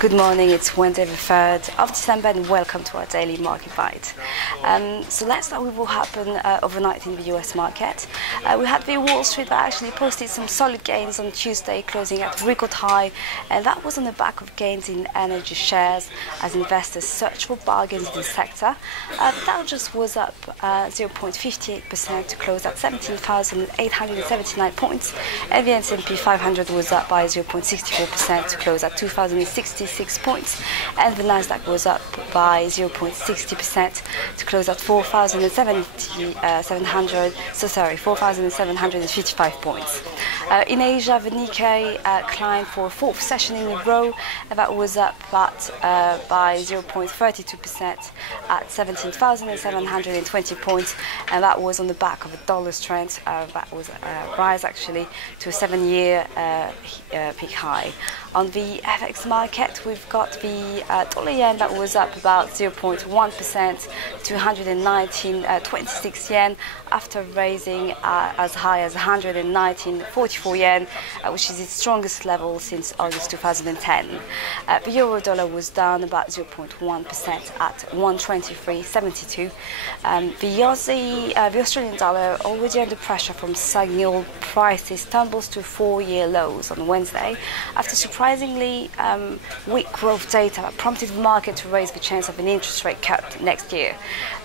Good morning, it's Wednesday the 3rd of December and welcome to our daily market bite. So let's start with what happened overnight in the US market. We had the Wall Street that actually posted some solid gains on Tuesday, closing at record high, and that was on the back of gains in energy shares as investors search for bargains in the sector. The Dow Jones was up 0.58% to close at 17,879 points, and the S&P 500 was up by 0.64% to close at 2,066 points, and the Nasdaq was up by 0.60% to close at 4,755 points. In Asia, the Nikkei climbed for a fourth session in a row, and that was up by 0.32% at 17,720 points, and that was on the back of a dollar strength that was a rise actually to a 7-year peak high. On the FX market, we've got the dollar yen that was up about 0.1% to 119.26 yen after raising as high as 119.44 yen, which is its strongest level since August 2010. The euro dollar was down about 0.1% at 123.72. The Aussie, the Australian dollar, already under pressure from sagging oil prices, tumbles to 4-year lows on Wednesday after surprisingly weak growth data that prompted the market to raise the chance of an interest rate cut next year.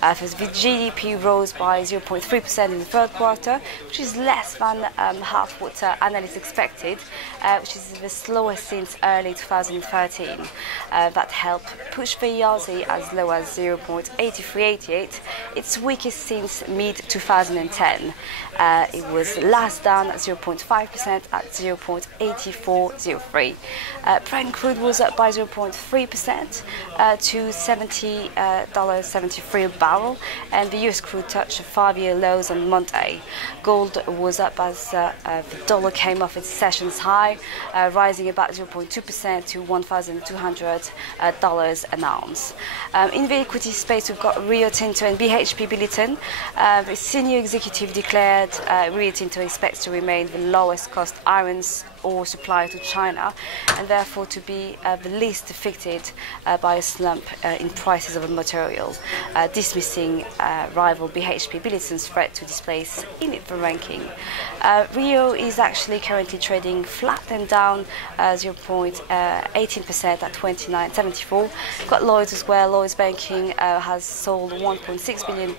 As the GDP rose by 0.3% in the third quarter, which is less than half what analysts expected, which is the slowest since early 2013. That helped push the Aussie as low as 0.8388, its weakest since mid-2010. It was last down at 0.5% at 0.8403. Brent crude was up by 0.3% to $70.73 a barrel, and the US crude touched 5-year lows on Monday. Gold was up as the dollar came off its session's high, rising about 0.2% to $1,200 an ounce. In the equity space, we've got Rio Tinto and BHP Billiton. The senior executive declared Rio Tinto expects to remain the lowest cost iron ore supplier to China, and therefore to be the least affected by a slump in prices of a material, dismissing rival BHP Billiton's threat to displace in the ranking. Rio is actually currently trading flat and down 0.18% at 29.74. Got Lloyds as well. Lloyds Banking has sold £1.6 billion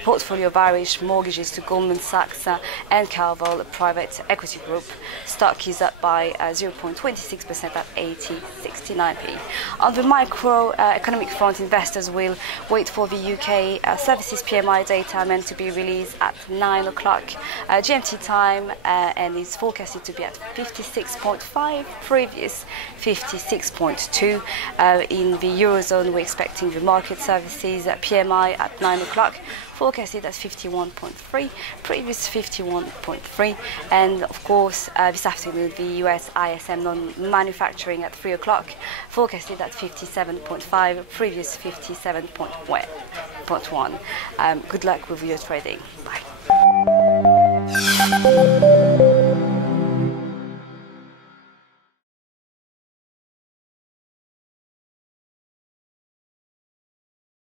portfolio of Irish mortgages to Goldman Sachs and Carvel, a private equity group. Stock is up by 0.26% at 80.69p. On the microeconomic front, investors will wait for the UK services PMI data meant to be released at 9 o'clock GMT time, and is forecasted to be at 56.5, previous 56.2. In the Eurozone, we're expecting the market services PMI at 9 o'clock, forecasted at 51.3, previous 51.3, and of course this afternoon the US ISM non-manufacturing at 3 o'clock, forecasted at 57.5, previous 57.1. Good luck with your trading. Bye.